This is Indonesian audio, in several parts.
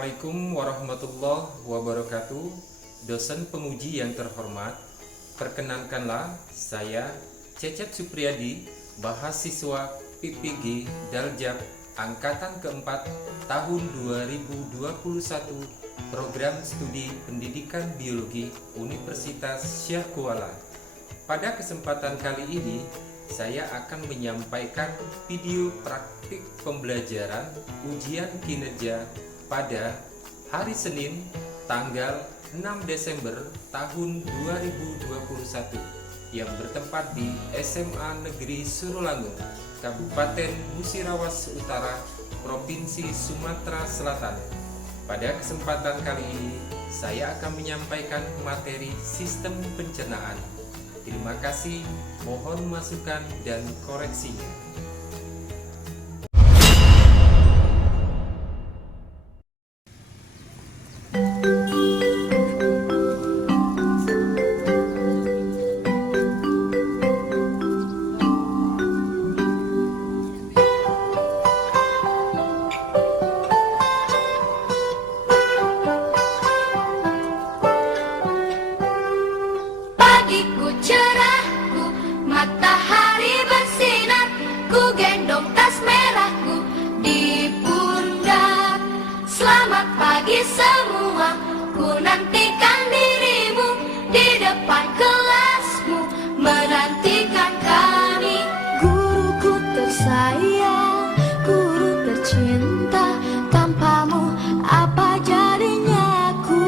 Assalamualaikum warahmatullahi wabarakatuh. Dosen penguji yang terhormat, perkenankanlah saya Cecep Supriyadi, mahasiswa PPG Daljab Angkatan keempat tahun 2021, Program Studi Pendidikan Biologi Universitas Syekh Kuala. Pada kesempatan kali ini, saya akan menyampaikan video praktik pembelajaran ujian kinerja pada hari Senin tanggal 6 Desember tahun 2021 yang bertempat di SMA Negeri Surolangun, Kabupaten Musirawas Utara, Provinsi Sumatera Selatan. Pada kesempatan kali ini, saya akan menyampaikan materi sistem pencernaan. Terima kasih, mohon masukan dan koreksinya. Pagiku cerah, matahari bersinar, ku gendong tas merahku di pundak. Selamat pagi semua, ku nantikan dirimu di depan kelasmu, menantikan kami. Guruku tersayang, guru tercinta, tanpamu apa jadinya aku?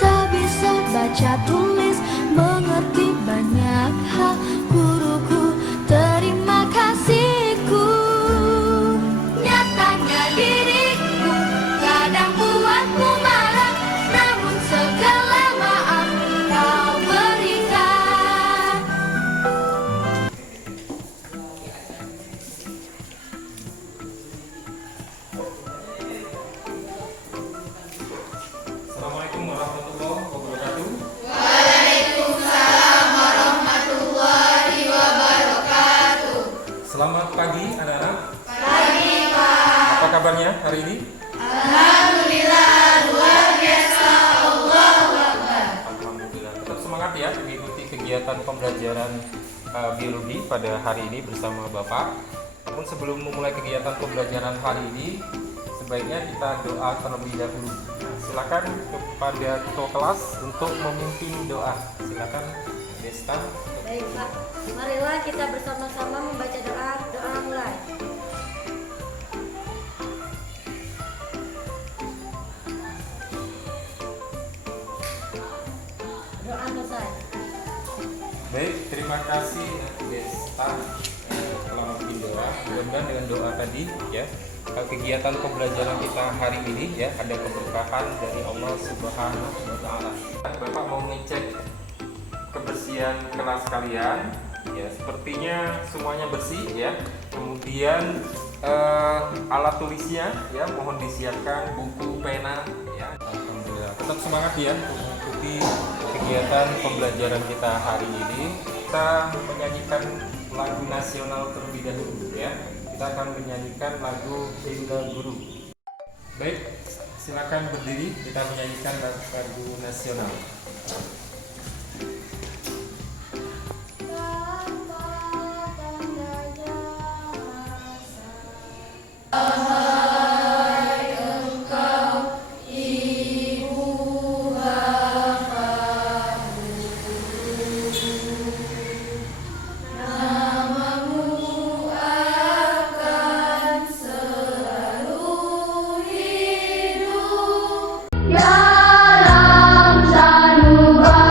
Tak bisa baca tulis, mengerti banyak hal. Guruku, terima kasihku. Nyatanya diriku kadang buatku marah, namun segala maaf kau berikan. Assalamualaikum warahmatullahi wabarakatuh. Selamat pagi anak-anak. Pagi, Pak. Apa kabarnya hari ini? Alhamdulillah, luar biasa. Allahu Akbar. Alhamdulillah. Tetap semangat ya mengikuti kegiatan pembelajaran biologi pada hari ini bersama Bapak. Namun sebelum memulai kegiatan pembelajaran hari ini, sebaiknya kita doa terlebih dahulu. Silakan kepada ketua kelas untuk memimpin doa. Silakan Desta. Baik Pak, marilah kita bersama-sama membaca doa. Doa mulai. Doa selesai. Baik, terima kasih Desta telah memimpin doa. Mudah-mudahan dengan doa tadi ya, kegiatan pembelajaran kita hari ini ya ada keberkahan dari Allah Subhanahu wa taala. Bapak mau ngecek kebersihan kelas kalian ya, sepertinya semuanya bersih ya. Kemudian alat tulisnya ya mohon disiapkan, buku, pena ya. Alhamdulillah. Tetap semangat ya untuk mengikuti kegiatan pembelajaran kita hari ini. Kita menyanyikan lagu nasional terlebih dahulu ya. Kita akan menyanyikan lagu Himne Guru. Baik, silakan berdiri, kita menyanyikan lagu nasional. Ya Ram Sanubhaga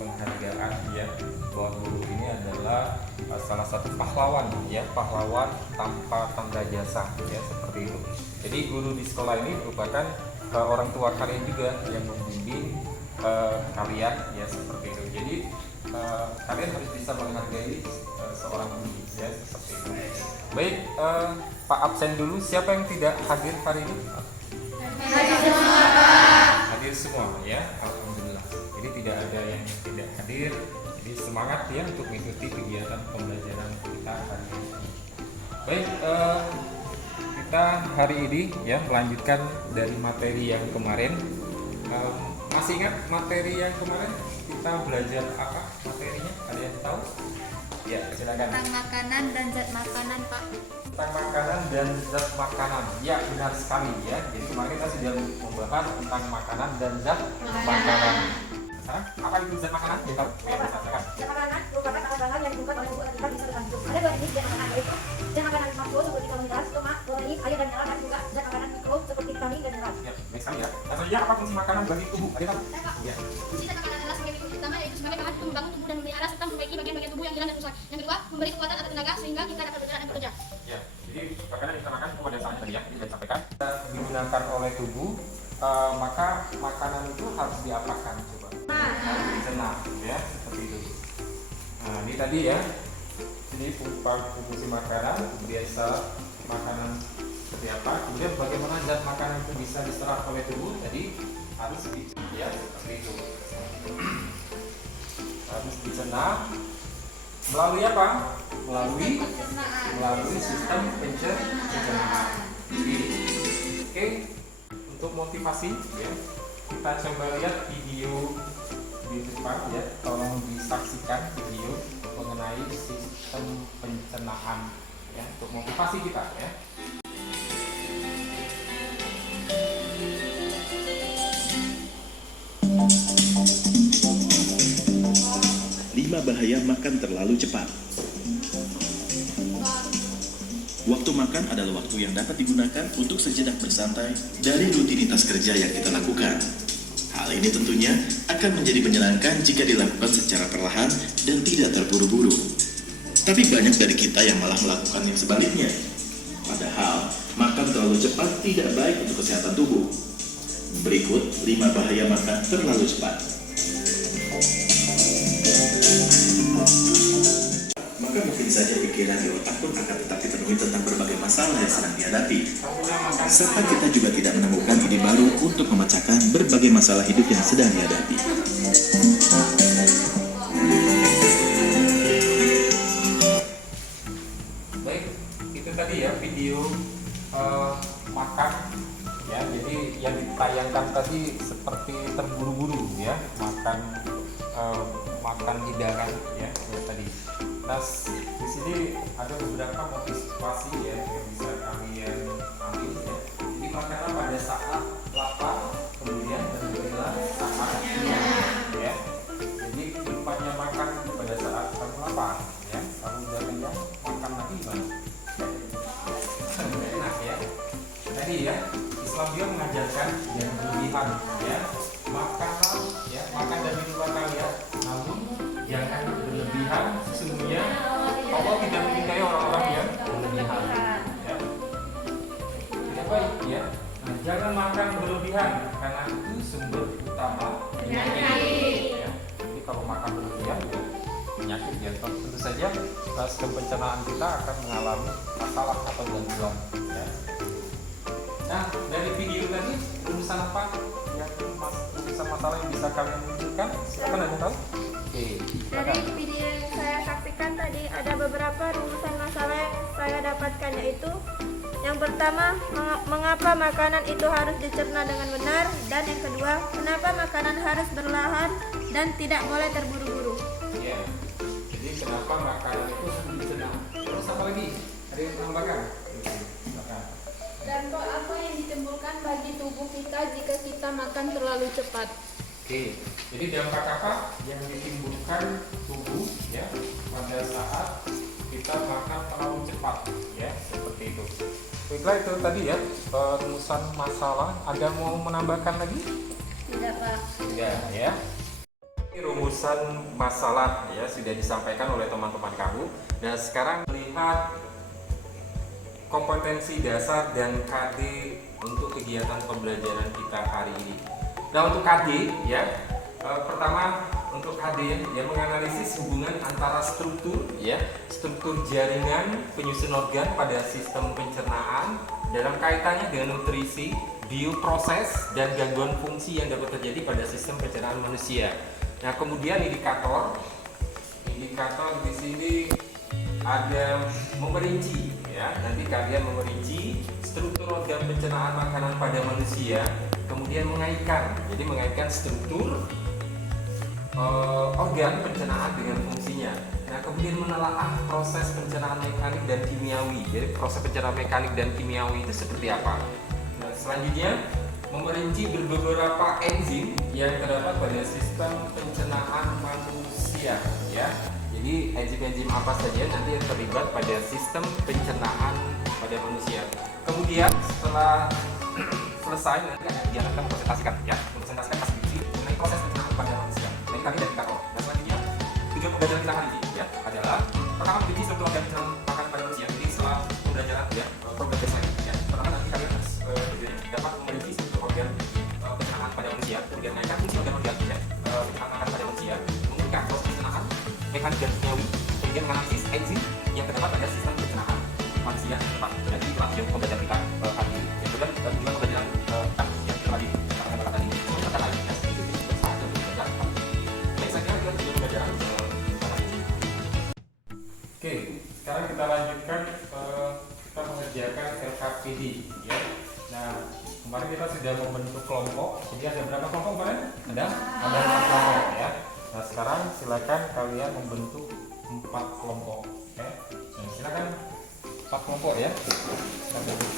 penghargaan ya, bahwa guru ini adalah salah satu pahlawan ya, pahlawan tanpa tanda jasa ya, seperti itu. Jadi guru di sekolah ini merupakan orang tua kalian juga yang membimbing kalian ya, seperti itu. Jadi kalian harus bisa menghargai seorang guru ya, seperti itu. Baik, Pak absen dulu. Siapa yang tidak hadir hari ini? Hadir semua ya, alhamdulillah. Jadi tidak ada yang tidak hadir. Jadi semangat ya untuk mengikuti kegiatan pembelajaran kita hari ini. Baik, kita hari ini ya melanjutkan dari materi yang kemarin. Masih ingat materi yang kemarin kita belajar apa materinya? Ada yang tahu? Ya, silakan. Tentang makanan dan zat makanan, Pak. Tentang makanan dan zat makanan. Ya, benar sekali ya. Jadi kemarin kita sudah membahas tentang makanan dan zat makanan. Sekarang apa itu zat makanan? Ya, tahu? Ya, silakan. Zat makanan merupakan bahan-bahan yang dibuat oleh tubuh agar kita bisa bertahan hidup. Ada dua jenis zat makanan, yaitu zat makanan makro seperti karbohidrat, lemak, protein, air dan mineral, dan juga zat makanan mikro seperti vitamin dan mineral. Ya, baik sekali ya. Dan selanjutnya apa fungsi makanan bagi tubuh? Ada yang tahu? Ya. Fungsi zat makanan adalah sebagai fungsi utama, yaitu sebagai bahan untuk membangun tubuh dan memelihara serta memperbaiki bagian-bagian tubuh yang hilang dan rusak. Yang kedua, memberi kekuatan atau tenaga sehingga kita dapat bergerak dan bekerja. Ya, jadi makanan yang kita makan itu ada salahnya tadi ya, ini sudah disampaikan. Kita digunakan oleh tubuh, maka makanan itu harus diapakan coba? Harus dicerna ya, seperti itu. Nah, ini tadi ya. Ini fungsi makanan, biasa makanan seperti apa, kemudian bagaimana zat makanan itu bisa diserap oleh tubuh, jadi harus dicerna ya, seperti itu. Harus dicerna melalui apa? Melalui sistem pencernaan. Oke, untuk motivasi ya, kita coba lihat video di depan ya, tolong disaksikan video mengenai sistem pencernaan ya, untuk motivasi kita ya. Lima bahaya makan terlalu cepat. Waktu makan adalah waktu yang dapat digunakan untuk sejenak bersantai dari rutinitas kerja yang kita lakukan. Hal ini tentunya akan menjadi menyenangkan jika dilakukan secara perlahan dan tidak terburu-buru. Tapi banyak dari kita yang malah melakukan yang sebaliknya. Padahal, makan terlalu cepat tidak baik untuk kesehatan tubuh. Berikut 5 bahaya makan terlalu cepat. Maka mungkin saja pikiran di otak pun akan tetap dipenuhi tentang berbagai masalah yang sedang dihadapi. Serta kita juga tidak menemukan ide baru untuk memecahkan berbagai masalah hidup yang sedang dihadapi. Baik, itu tadi ya video makan ya. Jadi yang ditayangkan tadi seperti terburu-buru ya, makan hidangan ya tadi. Nah, di sini ada beberapa motivasi ya yang bisa kalian ambil ya. Jadi makanlah pada saat lapar, kemudian dan berilah saat kenyang ya. Jadi tempatnya makan pada saat kamu lapar ya. Kamu udah kenyang, makan lagi gimana? Enak ya. Tadi ya, Islam dia mengajarkan yang berlebihan ya. Makanlah ya, makan dan minumlah kalian, namun jangan berlebihan. Sesungguhnya Allah tidak menyukai orang-orang yang berlebihan ya. Tidak baik ya. Nah, jangan makan berlebihan karena itu sumber utama penyakit ya. Jadi kalau makan berlebihan ya penyakit ya. Tentu saja sistem pencernaan kita akan mengalami masalah atau gangguan ya. Nah, dari video tadi rumusan apa yang rumusan masalah yang bisa kalian munculkan? Silakan, ada tahu? Oke, Dari video yang saya saksikan tadi ada beberapa rumusan masalah yang saya dapatkan, yaitu yang pertama, mengapa makanan itu harus dicerna dengan benar, dan yang kedua, kenapa makanan harus berlahan dan tidak boleh terburu-buru. Ya, jadi kenapa makanan itu harus dicerna? Terus apa lagi? Ada yang tambahkan? Oke, silakan. Dampak apa yang ditimbulkan bagi tubuh kita jika kita makan terlalu cepat? Oke, jadi dampak apa yang ditimbulkan tubuh ya pada saat kita makan terlalu cepat ya, seperti itu. Baiklah, itu tadi ya rumusan masalah. Ada mau menambahkan lagi? Tidak, Pak. Tidak ya. Rumusan masalah ya sudah disampaikan oleh teman-teman kamu. Nah, sekarang melihat kompetensi dasar dan KD untuk kegiatan pembelajaran kita hari ini. Nah, untuk KD ya, pertama untuk KD ya menganalisis hubungan antara struktur jaringan penyusun organ pada sistem pencernaan dalam kaitannya dengan nutrisi, bioproses dan gangguan fungsi yang dapat terjadi pada sistem pencernaan manusia. Nah, kemudian indikator di sini ada memerinci ya. Nanti kalian memerinci struktur organ pencernaan makanan pada manusia, kemudian mengaitkan struktur organ pencernaan dengan fungsinya. Nah, kemudian menelaah proses pencernaan mekanik dan kimiawi. Jadi proses pencernaan mekanik dan kimiawi itu seperti apa? Nah, selanjutnya memerinci beberapa enzim yang terdapat pada sistem pencernaan manusia ya. Jadi enzim-enzim apa saja nanti yang terlibat pada sistem pencernaan pada manusia. Kemudian setelah selesai nanti akan presentasikan ya, presentasikan mengenai proses pencernaan pada manusia. Nah, ini kami dari indikator. Dan selanjutnya tujuan pembelajaran kita hari ini ya adalah pertama meneliti struktur organ pencernaan makanan pada manusia. Jadi setelah pembelajaran ya program baseline ya, pertama nanti kalian harus dapat memiliki struktur organ pencernaan pada manusia, kemudian mengaitkan fungsi organ-organ ya, pencernaan makanan pada manusia, mengungkap proses pencernaan mekanik dan kimiawi, kemudian menganalisis enzim yang terdapat pada sistem pencernaan manusia. Jadi itulah yang pembelajaran kita hari ini. Kemudian tujuan pembelajaran kita yang tadi kata tadi kata lain ya, itu bersatu belajar. Baik, saya kira itu tujuan pembelajaran hari ini. Oke, sekarang kita lanjutkan kita mengerjakan LKPD ya. Nah, kemarin kita sudah membentuk kelompok. Jadi ada berapa kelompok kemarin? Ada 4 kelompok ya. Nah, sekarang silakan kalian membentuk 4 kelompok. Oke. Nah, silakan 4 kelompok ya. Kita bentuk.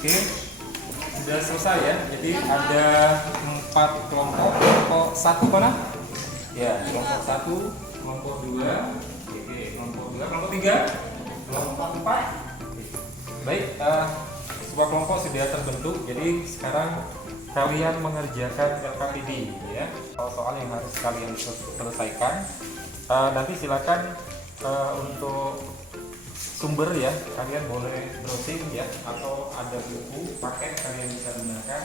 Oke, sudah selesai ya. Jadi ada 4 kelompok. Kelompok 1 mana? Ya, kelompok 1, kelompok 2, oke, kelompok 2, kelompok 3, kelompok 4. Baik, sebuah kelompok sudah terbentuk. Jadi sekarang kalian mengerjakan LKPD ya. Soal-soal yang harus kalian selesaikan. Nanti silakan untuk sumber ya, kalian boleh browsing ya, atau ada buku paket kalian bisa gunakan.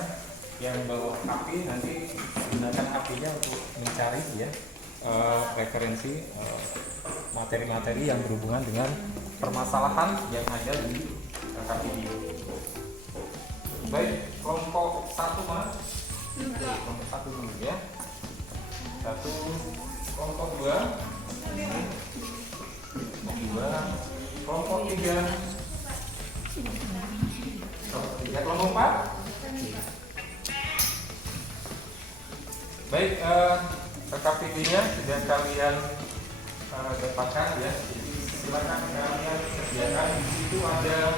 Yang bawa HP nanti gunakan HP-nya untuk mencari ya referensi materi-materi yang berhubungan dengan permasalahan yang ada di LKPD. Baik, kelompok 1 mana? Kelompok 1 dulu ya. 1, kelompok 2, kelompok 3, kelompok 4. Baik, LKPD-nya sudah kalian dapatkan ya. Jadi silakan kalian kerjakan. Di situ ada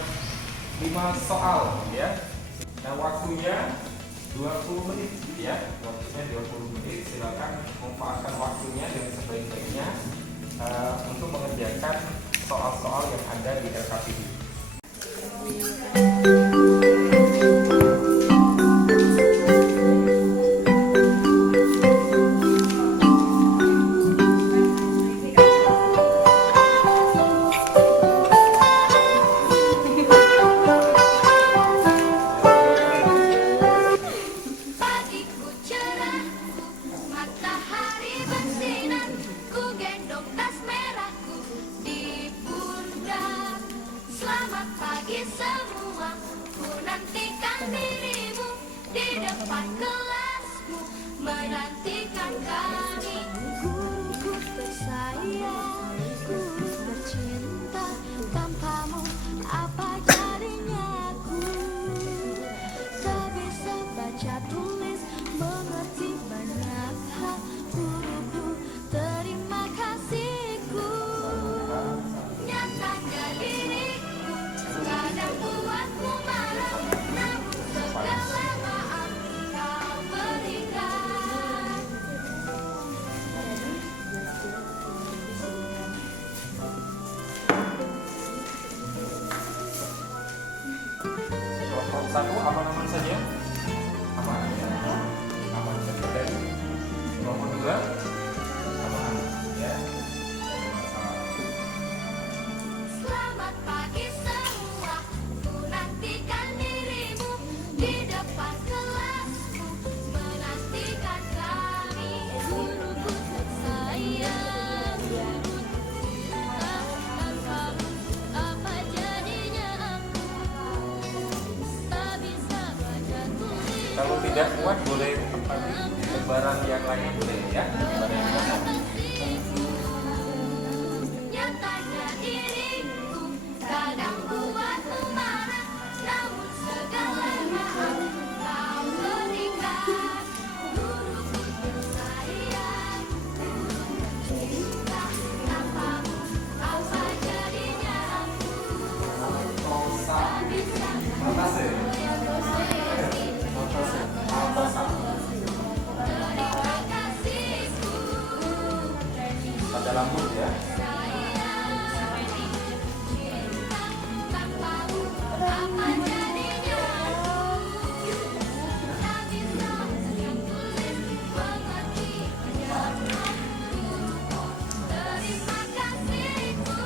5 soal ya. Nah, waktunya 20 menit ya. Waktunya 20 menit. Silakan manfaatkan waktunya dengan sebaik-baiknya untuk mengerjakan soal-soal yang ada di LKPD. Pagiku cerah, matahari bersinar, ku gendong tas merahku di pundak. Selamat pagi semua, ku nantikan dirimu di depan kelasmu, menantikan kami. Guruku tersayang, guru tidak kuat boleh lebaran yang lainnya boleh ya. Lebaran yang kosong. Nyatanya diriku kadang buatmu marah, namun segala maaf kau berikan. Guruku tersayang, cinta tanpamu apa jadinya aku. Terima kasihku. Pada lambung ya. Tanpamu apa jadinya aku. Tak bisa ditulis mengerti perjalananku. Terima kasihku.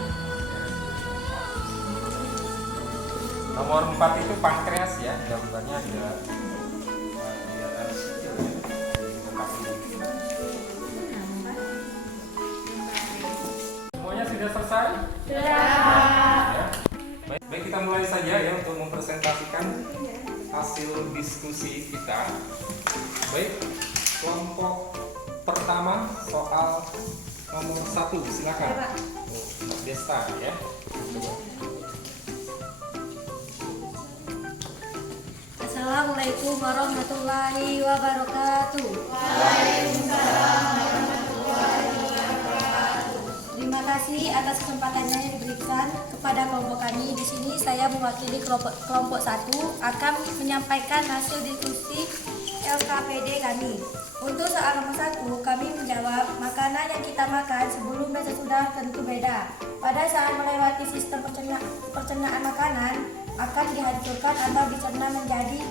Nomor 4 itu pankreas ya, gambarnya ada kelihatan kecil ya. Semuanya sudah selesai? Ya. Baik, kita mulai saja ya untuk mempresentasikan hasil diskusi kita. Baik, kelompok pertama soal nomor 1, silakan. Desta ya. Coba. Assalamualaikum warahmatullahi wabarakatuh. Terima kasih atas kesempatannya yang diberikan kepada kelompok kami. Di sini saya mewakili kelompok 1 akan menyampaikan hasil diskusi LKPD kami. Untuk soal nomor 1, kami menjawab makanan yang kita makan sebelum dan sesudah tentu beda. Pada saat melewati sistem pencernaan makanan akan dihancurkan atau dicerna menjadi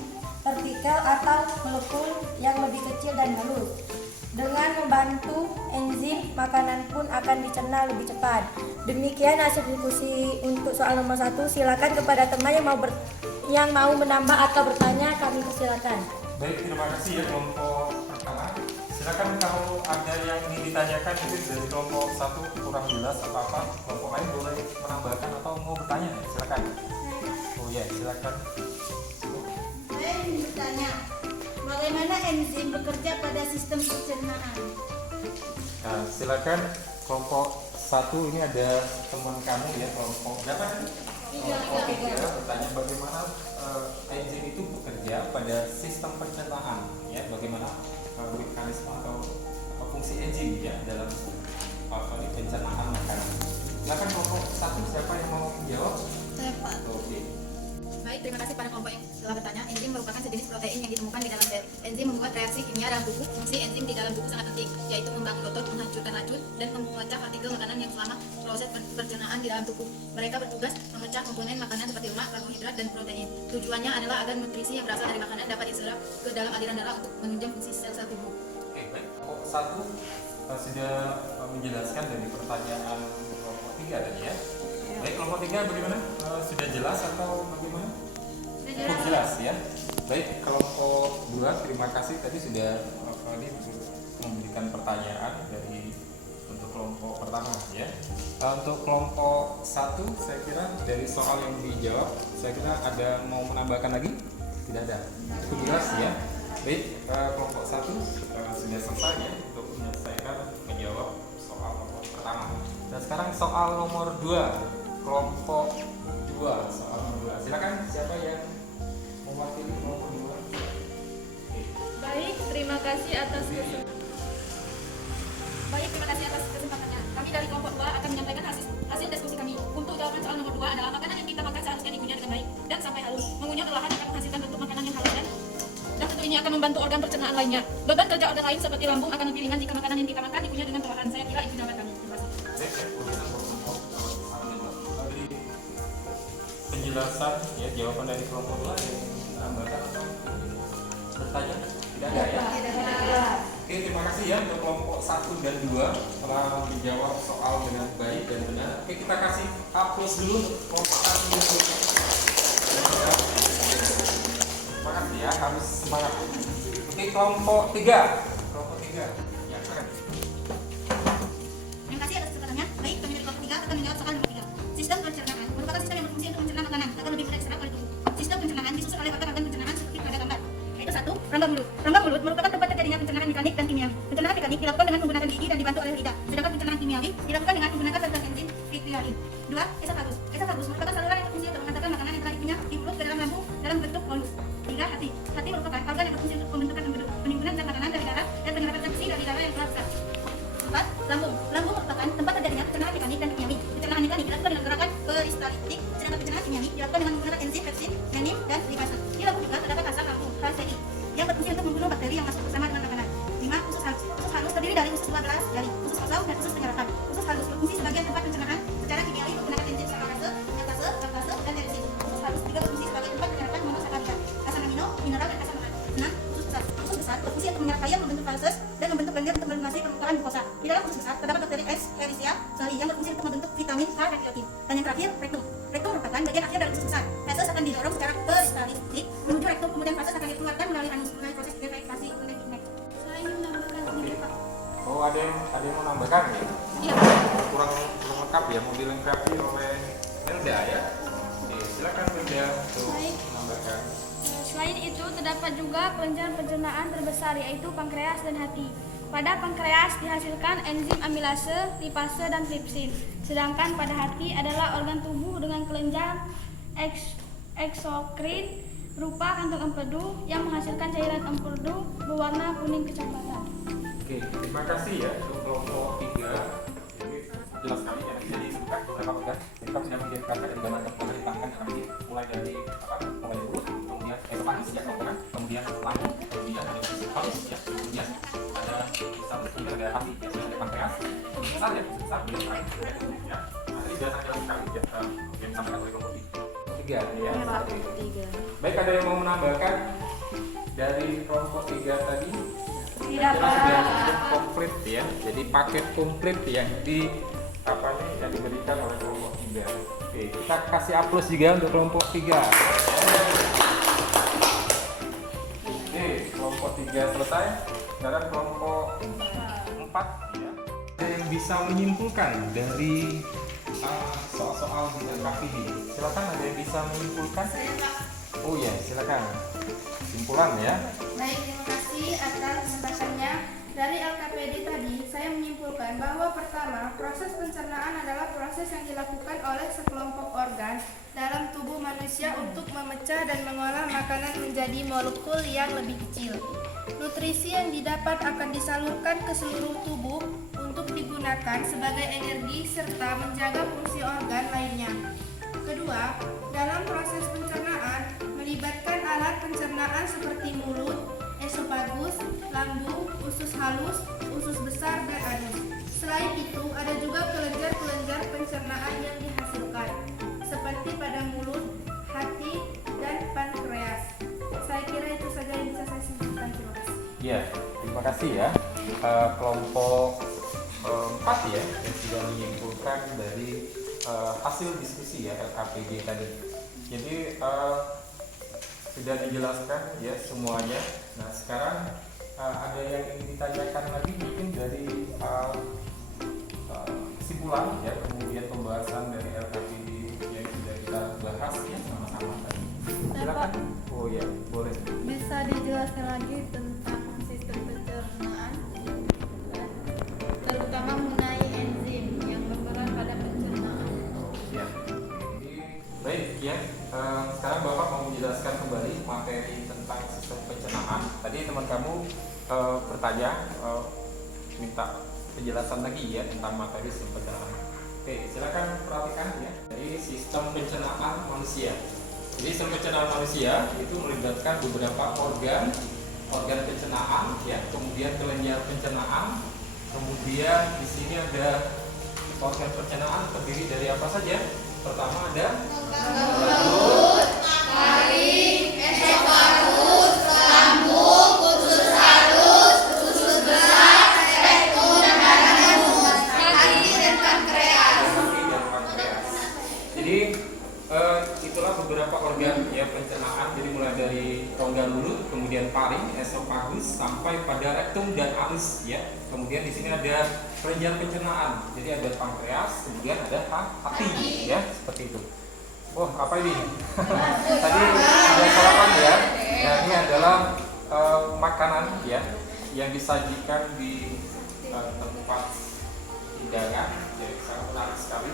partikel atau molekul yang lebih kecil dan halus. Dengan membantu enzim, makanan pun akan dicerna lebih cepat. Demikian hasil diskusi untuk soal nomor 1. Silakan kepada teman yang mau menambah atau bertanya, kami persilakan. Baik, terima kasih ya kelompok pertama. Silakan kalau ada yang ingin ditanyakan mungkin dari kelompok 1 kurang jelas apa-apa, kelompok lain boleh menambahkan atau mau bertanya. Silakan. Oh ya, silakan. Saya ingin bertanya, bagaimana enzim bekerja pada sistem pencernaan? Nah, silakan kelompok 1 ini ada teman kamu ya, kelompok berapa? Kelompok 3 bertanya bagaimana enzim itu bekerja pada sistem pencernaan ya, bagaimana mekanisme atau fungsi enzim ya dalam pencernaan makanan. Silakan kelompok 1 siapa yang mau menjawab? Saya Pak. Oke. Baik, terima kasih pada kelompok yang telah bertanya. Enzim merupakan sejenis protein yang ditemukan di dalam sel. Enzim membuat reaksi kimia dalam tubuh. Fungsi enzim di dalam tubuh sangat penting, yaitu membangun otot, menghancurkan racun, dan memecah partikel makanan yang selama proses pencernaan di dalam tubuh. Mereka bertugas memecah komponen makanan seperti lemak, karbohidrat, dan protein. Tujuannya adalah agar nutrisi yang berasal dari makanan dapat diserap ke dalam aliran darah untuk menunjang fungsi sel-sel tubuh. Oke, baik. Kelompok 1 sudah menjelaskan dari pertanyaan kelompok 3 tadi ya. Baik, kelompok 3 bagaimana? Sudah jelas atau bagaimana? Cukup jelas ya. Baik, kelompok 2 terima kasih tadi sudah memberikan pertanyaan dari untuk kelompok pertama ya. Untuk kelompok 1 saya kira dari soal yang dijawab saya kira ada mau menambahkan lagi? Tidak ada. Cukup jelas ya. Baik, kelompok 1 sudah selesai ya untuk menyelesaikan menjawab soal kelompok pertama. Dan sekarang soal nomor 2, kelompok 2 soal nomor 2. Silakan siapa yang mewakili kelompok 2? Baik, terima kasih atas Baik, terima kasih atas kesempatannya. Kami dari kelompok 2 akan menyampaikan hasil diskusi kami. Untuk jawaban soal nomor 2 adalah makanan yang kita makan seharusnya dikunyah dengan baik dan sampai halus. Mengunyah perlahan akan menghasilkan bentuk makanan yang halus dan tentu ini akan membantu organ pencernaan lainnya. Beban kerja organ lain seperti lambung akan lebih ringan jika makanan yang kita makan dikunyah dengan perlahan. Saya kira itu jawaban kami. Terima kasih. Penjelasan ya, jawaban dari kelompok 2 yang menambahkan atau bertanya? Tidak ada ya? Oke, terima kasih ya untuk kelompok 1 dan 2 telah menjawab soal dengan baik dan benar. Oke, kita kasih aplaus dulu untuk kelompok 1 dan 2. Terima kasih ya, harus semangat. Oke, kelompok 3. Kelompok 3. Ya, silakan. Terima kasih atas kesempatannya. Baik, kami dari kelompok 3 akan menjawab soal nomor 3. Sistem pencernaan merupakan sistem yang berfungsi untuk mencerna makanan agar lebih mudah diserap oleh tubuh. Sistem pencernaan disusun oleh organ-organ pencernaan seperti pada gambar. Yaitu 1, rongga mulut. dan kimiawi. Pencernaan mekanik dilakukan dengan menggunakan gigi dan dibantu oleh lidah, sedangkan pencernaan kimiawi dilakukan dengan menggunakan zat enzim pipilain. 2. Esofagus. Esofagus merupakan saluran yang berfungsi untuk mengantarkan makanan yang telah dikunyah di mulut ke dalam lambung dalam bentuk bolus. 3. Hati. Hati merupakan organ yang berfungsi untuk pembentukan empedu, penimbunan zat makanan dari darah dan penyerapan zat besi dari darah yang telah besar. 4. Lambung. Lambung merupakan tempat terjadinya pencernaan mekanik dan kimiawi. Pencernaan mekanik dilakukan dengan gerakan peristaltik, sedangkan pencernaan kimiawi dilakukan dengan menggunakan enzim pepsin, renin, dan lipase. Di lambung juga terdapat asam lambung (HCI) yang berfungsi untuk membunuh bakteri yang masuk bersama dengan makanan. 5. Usus halus. Usus halus terdiri dari usus 12 jari, usus kosong, dan usus penyerapan. Usus halus berfungsi sebagai tempat pencernaan secara kimiawi menggunakan enzim sakarase, laktase, dan enzim. Usus halus juga berfungsi sebagai tempat penyerapan monosakarida, asam amino, mineral, dan asam lemak. 6. Usus besar. Usus besar berfungsi untuk menyerap air, membentuk fauses, dan membentuk lendir untuk melumasi permukaan mukosa. Di dalam usus besar terdapat bakteri Escherichia coli yang berfungsi untuk membentuk vitamin A dan biotin. Dan yang terakhir, rektum. Rektum merupakan bagian akhir dari usus besar. Feses akan didorong secara peristaltik menuju rektum, kemudian feses akan dikeluarkan melalui anus melalui proses defekasi unek. Saya ingin menambahkan sedikit, Pak. Oh, ada yang mau nambahkan ya? Iya. Kurang lengkap ya, mau dilengkapi oleh Elda ya. Oke, silakan Elda untuk Baik. menambahkan. Selain itu, terdapat juga kelenjar pencernaan terbesar, yaitu pankreas dan hati. Pada pankreas dihasilkan enzim amilase, lipase, dan tripsin. Sedangkan pada hati adalah organ tubuh dengan kelenjar eksokrin berupa kantong empedu yang menghasilkan cairan empedu berwarna kuning kecoklatan. Oke, terima kasih ya untuk kelompok 3. Jadi jelas sekali ya, jadi sudah berapa organ? Jadi kita sudah menjelaskan dari gambar ditangkan mulai dari mulai mulut, kemudian esofagus ya kan, kemudian lambung, kemudian ada halus ya, kemudian ada pusat, kemudian ada hati, ya, ada pankreas, besar ya, besar, ya, ya. Nah, ini jelas sekali ya, yang disampaikan oleh kelompok 3 ya. Baik, ada yang mau menambahkan dari kelompok 3 tadi? Tidak, Jelas Pak. sudah komplit ya. Jadi paket komplit yang yang diberikan oleh kelompok 3. Oke, kita kasih aplaus juga untuk kelompok 3. Oke, kelompok 3 selesai. Sekarang kelompok 4 ya. Ada yang bisa menyimpulkan dari soal-soal di LKPD. Silakan, ada yang bisa menyimpulkan? Oh ya, silakan. Simpulan ya. Baik, terima kasih atas kesempatannya. Dari LKPD tadi, saya menyimpulkan bahwa pertama, proses pencernaan adalah proses yang dilakukan oleh sekelompok organ dalam tubuh manusia untuk memecah dan mengolah makanan menjadi molekul yang lebih kecil. Nutrisi yang didapat akan disalurkan ke seluruh tubuh untuk digunakan sebagai energi serta menjaga fungsi organ lainnya. Kedua, dalam proses pencernaan melibatkan alat pencernaan seperti mulut, esofagus, lambung, usus halus, usus besar, dan anus. Selain itu, ada juga kelenjar-kelenjar pencernaan yang dihasilkan, seperti pada mulut, hati, dan pankreas. Saya kira itu saja yang bisa saya simpulkan. Terima kasih. Ya, terima kasih ya. Kelompok 4 ya yang sudah menyimpulkan dari hasil diskusi ya LKPD tadi. Jadi sudah dijelaskan ya semuanya. Nah, sekarang ada yang ingin ditanyakan lagi mungkin dari kesimpulan ya, kemudian pembahasan dari LKPD yang sudah kita bahas ya sama-sama tadi. Silakan. Oh ya, boleh. Bisa dijelaskan lagi tentang sistem pencernaan, terutama mengenai enzim yang berperan pada pencernaan. Ya. Jadi baik ya. Sekarang Bapak mau menjelaskan kembali materi tentang sistem pencernaan. Tadi teman kamu bertanya minta penjelasan lagi ya tentang materi sistem pencernaan. Oke, silakan perhatikan ya. Jadi sistem pencernaan manusia. Jadi sistem pencernaan manusia itu melibatkan beberapa organ pencernaan ya, kemudian kelenjar pencernaan, kemudian di sini ada organ pencernaan terdiri dari apa saja? Pertama ada mulut, taring, esofagus, lambung, usus halus, usus besar, rektum, dan anus, hati dan pankreas. Jadi itulah beberapa organ ya pencernaan. Jadi mulai dari rongga mulut, kemudian paring, esofagus, sampai pada rektum dan anus ya. Kemudian di sini ada kelenjar pencernaan. Jadi ada pankreas, kemudian ada hati ya, seperti itu. Wah, apa ini? Tadi sudah sarapan ya. Nah, ini adalah makanan ya. yang disajikan di tempat hidangan, ya, sangat menarik sekali.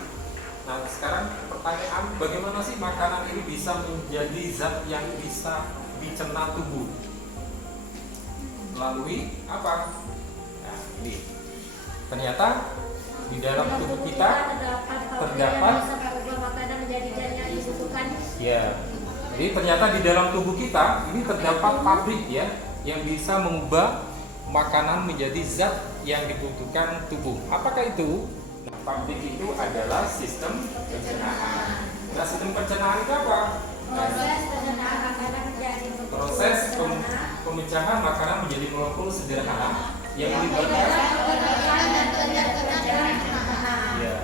Nah, sekarang pertanyaan, bagaimana sih makanan ini bisa menjadi zat yang bisa dicerna tubuh? Melalui apa? Nah, ini ternyata di dalam tubuh kita terdapat makanan menjadi zat yang dibutuhkan. ya. Jadi ternyata di dalam tubuh kita ini terdapat pabrik ya yang bisa mengubah makanan menjadi zat yang dibutuhkan tubuh. Apakah itu? Nah, pabrik itu adalah sistem pencernaan. Nah, sistem pencernaan itu apa? Proses pencernaan makanan menjadi Proses pemecahan makanan menjadi molekul sederhana yang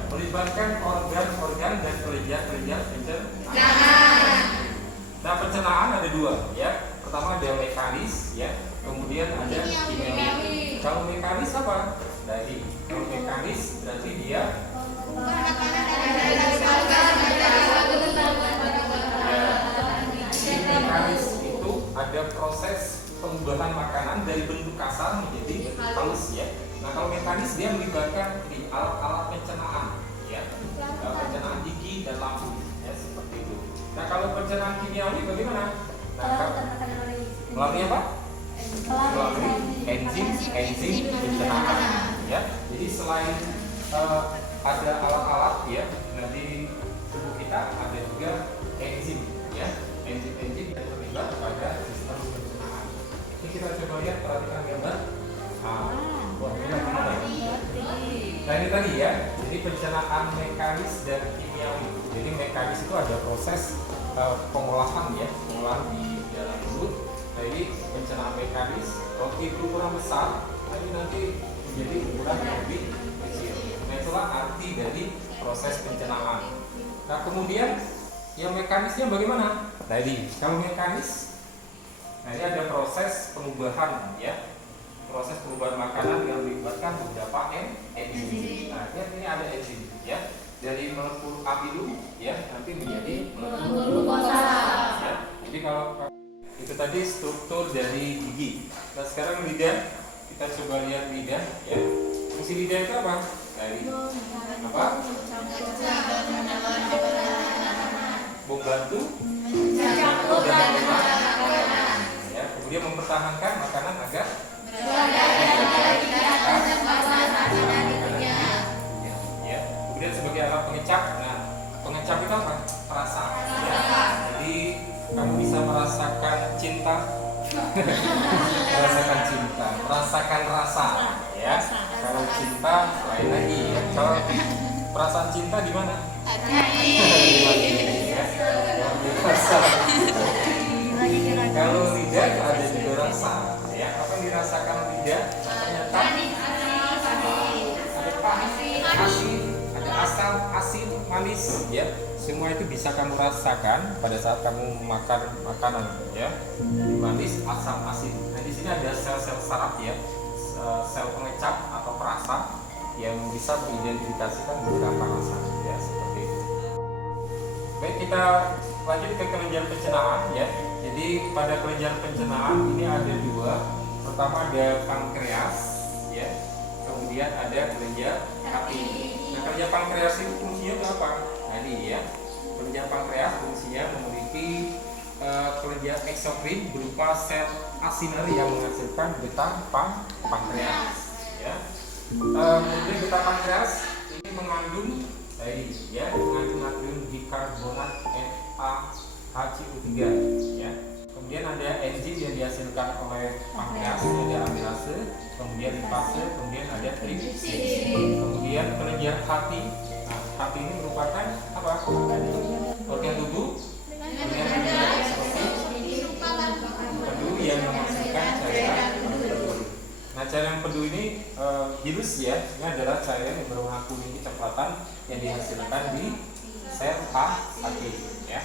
melibatkan organ-organ dan kelenjar-kelenjar pencernaan. Nah, pencernaan ada dua ya. Pertama ada mekanis ya, kemudian ada kimiawi. Kalau mekanis apa? Tadi kalau mekanis berarti dia mekanis itu ada proses pengubahan makanan dari bentuk kasar menjadi halus ya. Nah, kalau mekanis dia melibatkan di alat-alat pencernaan ya, pencernaan gigi dan lambung ya, seperti itu. Nah, kalau pencernaan kimiawi bagaimana? Nah, melalui apa? Melalui enzim pencernaan ya. Jadi selain ada alat-alat ya, di tubuh kita ada juga enzim ya, enzim yang terlibat pada sistem pencernaan. Ini kita coba lihat, perhatikan gambar. Nah, ini tadi ya, jadi pencernaan mekanis dan kimiawi. Jadi mekanis itu ada proses pengolahan ya, pengolahan di dalam mulut. Nah, ini pencernaan mekanis. Kalau itu kurang besar, nanti menjadi ukuran yang lebih kecil. Nah, itulah arti dari proses pencernaan. Nah, kemudian yang mekanisnya bagaimana? Tadi kalau mekanis, nah ini ada proses perubahan ya. Proses perubahan makanan yang melibatkan beberapa enzim. Nah, ini ada enzim ya. Dari molekul amino ya nanti menjadi molekul glukosa. Ya. Jadi kalau itu tadi struktur dari gigi. Nah, sekarang lidah, kita coba lihat lidah ya. Fungsi lidah itu apa? Dari apa? Membantu ya, kemudian mempertahankan makanan agar ya, kemudian sebagai alat pengecap. Nah, pengecap itu apa? Perasa ya. Jadi kamu bisa merasakan cinta, merasakan cinta, merasakan rasa ya. Kalau cinta lain lagi ya. Kalau perasaan cinta di mana? Kalau lidah ada juga rasa ya. Apa yang dirasakan lidah? Ternyata ada pahit, asin, ada asam, asin, manis ya. Semua itu bisa kamu rasakan pada saat kamu makan makanan ya. Manis, asam, asin. Nah, di sini ada sel-sel saraf ya, sel pengecap atau perasa yang bisa mengidentifikasikan beberapa rasa ya, seperti itu. Baik, kita lanjut ke kelenjar pencernaan ya. Jadi pada kelenjar pencernaan ini ada dua. Pertama ada pankreas ya, kemudian ada kelenjar hati. Nah, kelenjar pankreas itu fungsinya itu apa? Nah, ini ya, kelenjar pankreas fungsinya memiliki kelenjar eksokrin berupa sel asinar yang menghasilkan beta pankreas ya. Kemudian beta pankreas ini mengandung mengandung bikarbonat NaHCO3 ya. Kemudian ada enzim yang dihasilkan oleh pankreas, ada amilase, kemudian lipase, kemudian ada tripsin. Kemudian kelenjar hati. Nah, hati ini merupakan apa? Organ tubuh yang empedu yang menghasilkan cairan empedu. Nah, cairan empedu ini hilus ya. Ini adalah cairan yang berwarna kuning kecoklatan yang dihasilkan di sel hati ya.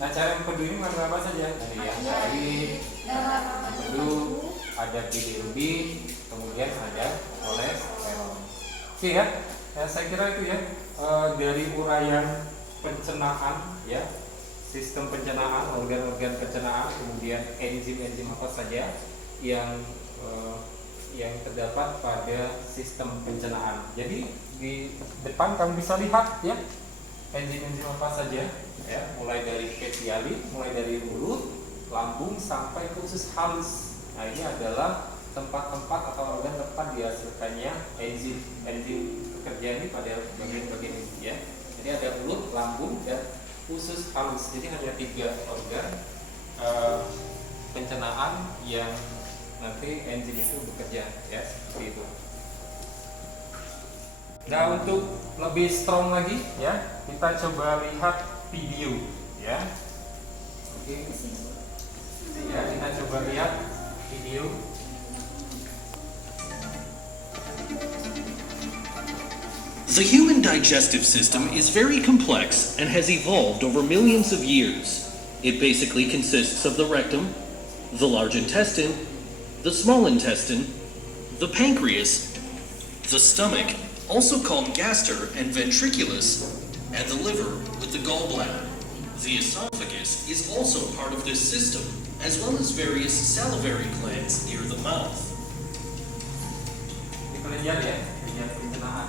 Nah, cairan empedu ini mengandung apa saja? Ada air, empedu, ada bilirubin, kemudian ada kolesterol. Oke ya. Ya, saya kira itu ya dari uraian pencernaan ya, sistem pencernaan, organ-organ pencernaan, kemudian enzim-enzim apa saja yang yang terdapat pada sistem pencernaan. Jadi di depan kamu bisa lihat ya enzim-enzim apa saja ya, mulai dari spesialis, mulai dari mulut, lambung sampai ke usus halus. Nah, ini adalah tempat-tempat atau organ tempat dihasilkannya enzim bekerja ini pada bagian-bagian ini ya. Jadi ada mulut, lambung, dan usus halus. Jadi hanya 3 organ pencernaan yang nanti enzim itu bekerja ya, seperti itu. Nah, untuk lebih strong lagi ya, kita coba lihat video ya. Oke. Ya, kita coba lihat video. The human digestive system is very complex and has evolved over millions of years. It basically consists of the rectum, the large intestine, the small intestine, the pancreas, the stomach, also called gaster and ventriculus, and the liver with the gallbladder. The esophagus is also part of this system, as well as various salivary glands near the mouth. Ini kelenjar ya, kelenjar pencernaan.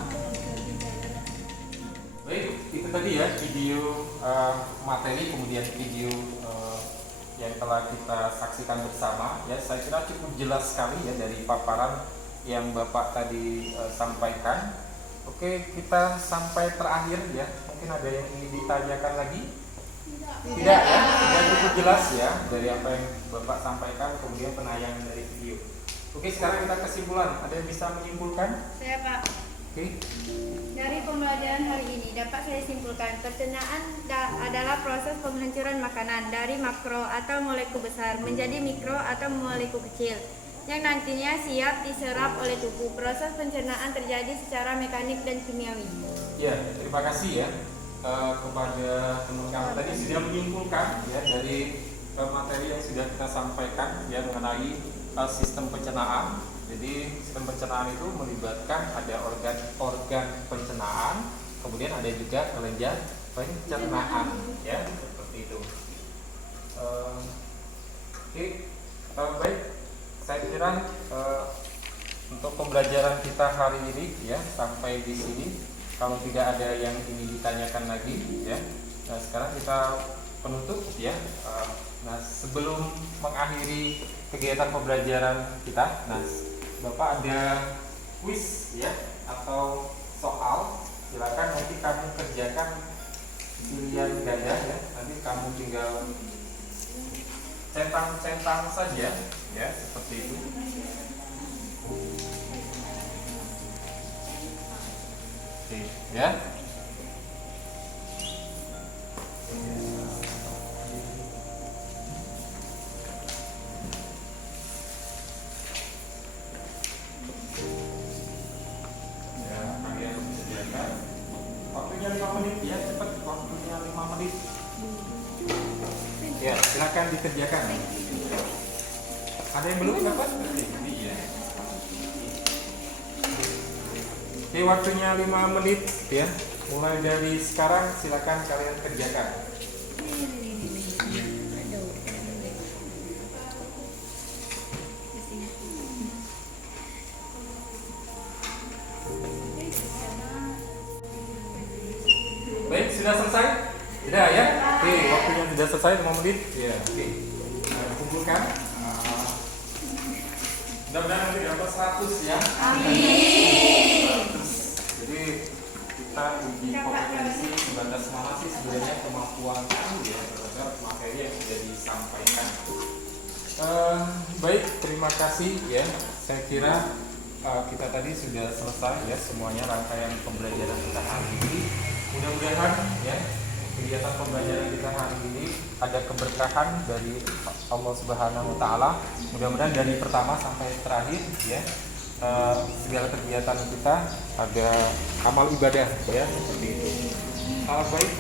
Baik, itu tadi ya video materi, kemudian video yang telah kita saksikan bersama ya. Saya kira cukup jelas sekali ya dari paparan yang Bapak tadi sampaikan. Oke, kita sampai terakhir ya. Mungkin ada yang ingin ditanyakan lagi? Tidak ya, sudah cukup jelas ya dari apa yang Bapak sampaikan, kemudian penayangan dari video. Oke, sekarang kita kesimpulan. Ada yang bisa menyimpulkan? Saya Pak. Oke. Dari pembelajaran hari ini dapat saya simpulkan pencernaan adalah proses penghancuran makanan dari makro atau molekul besar menjadi mikro atau molekul kecil yang nantinya siap diserap oleh tubuh. Proses pencernaan terjadi secara mekanik dan kimiawi. Ya, terima kasih ya kepada teman kami tadi sudah menyimpulkan ya dari materi yang sudah kita sampaikan ya mengenai sistem pencernaan. Jadi sistem pencernaan itu melibatkan ada organ pencernaan, kemudian ada juga kelenjar pencernaan ya, seperti itu. Oke, baik. Saya kira untuk pembelajaran kita hari ini ya sampai di sini. Kalau tidak ada yang ingin ditanyakan lagi ya, nah sekarang kita penutup ya. Nah, sebelum mengakhiri kegiatan pembelajaran kita, nah Bapak ada kuis ya atau soal, silakan nanti kamu kerjakan pilihan ganda ya. Nanti kamu tinggal centang saja ya, seperti itu. Oke, ya. Waktunya 5 menit ya, cepat, waktunya 5 menit. Ya, silakan dikerjakan. Ada yang belum dapat? Iya. Oke, waktunya 5 menit ya. Mulai dari sekarang silakan kalian kerjakan. Baik, sudah selesai? Sudah ya? Oke, waktunya sudah selesai 5 menit. Ya, oke. Kumpulkan. Mudah-mudahan nanti dapat 100 ya. Amin. Jadi kita uji kompetensi sebatas mana sih sebenarnya kemampuan kamu ya terhadap materi yang sudah disampaikan. Baik, terima kasih ya. Saya kira kita tadi sudah selesai ya semuanya rangkaian pembelajaran kita hari ini. Mudah-mudahan ya kegiatan pembelajaran kita hari ini ada keberkahan dari Allah Subhanahu wa Ta'ala. Mudah-mudahan dari pertama sampai terakhir ya segala kegiatan kita ada amal ibadah ya, seperti itu. Baik,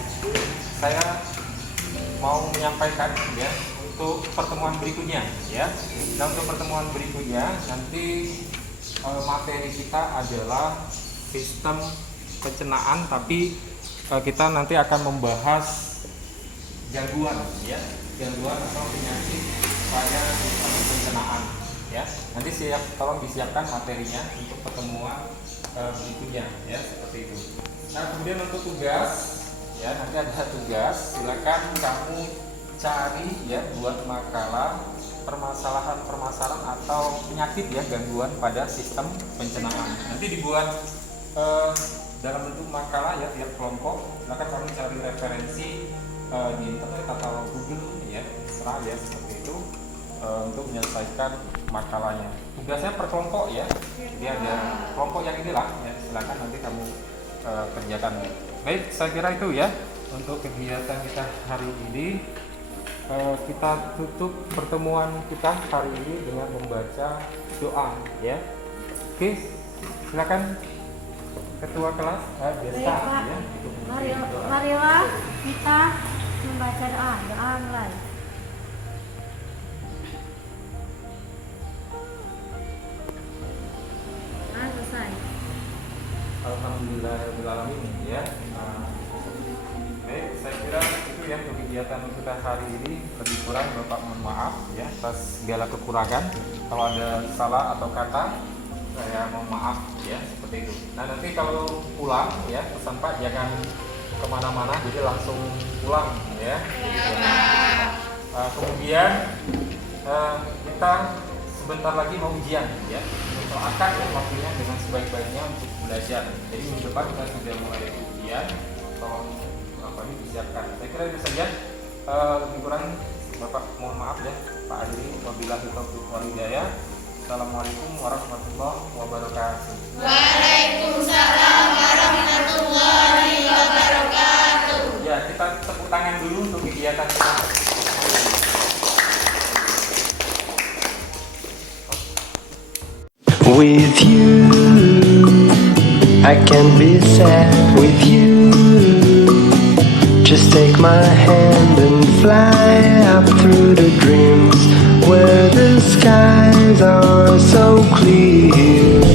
saya mau menyampaikan ya untuk pertemuan berikutnya ya. Dan untuk pertemuan berikutnya nanti materi kita adalah sistem pencernaan, tapi kita nanti akan membahas gangguan ya, gangguan atau penyakit pada sistem pencernaan. ya. Nanti tolong disiapkan materinya untuk pertemuan berikutnya ya, seperti itu. Nah, kemudian untuk tugas ya, nanti ada tugas, silakan kamu cari ya, buat makalah permasalahan atau penyakit ya, gangguan pada sistem pencernaan. Nanti dibuat dalam bentuk makalah ya, tiap kelompok. Silakan kamu cari referensi di internet atau Google ya, terserah ya, seperti itu, untuk menyelesaikan makalahnya. Tugasnya per kelompok ya, jadi ada kelompok yang inilah ya, silakan nanti kamu kerjakan. Baik, saya kira itu ya untuk kegiatan kita hari ini. Kita tutup pertemuan kita hari ini dengan membaca doa ya. Oke, silakan ketua kelas Desta ya. Marilah kita membaca doa mulai. Selesai. Alhamdulillahirobbilalamin ya. Baik, saya kira itu ya untuk kegiatan kita hari ini. Lebih kurang Bapak mohon maaf ya atas segala kekurangan. Kalau ada salah atau kata, saya mohon maaf ya, seperti itu. Nah, nanti kalau pulang ya, pesan Pak jangan kemana-mana, jadi langsung pulang ya. Kemudian kita sebentar lagi mau ujian ya, akan waktunya dengan sebaik-baiknya untuk belajar. Jadi minggu depan kita sudah mulai ujian, tolong ini disiapkan. Saya kira itu saja. Lebih kurang Bapak mohon maaf ya, Pak Adri. Wabillahi taufiq wal hidayah. Assalamualaikum warahmatullahi wabarakatuh. Waalaikumsalam warahmatullahi wabarakatuh. Ya, kita tepuk tangan dulu untuk kegiatan kita. With you, I can be sad with you. Just take my hand and fly up through the dreams where the skies are so clear.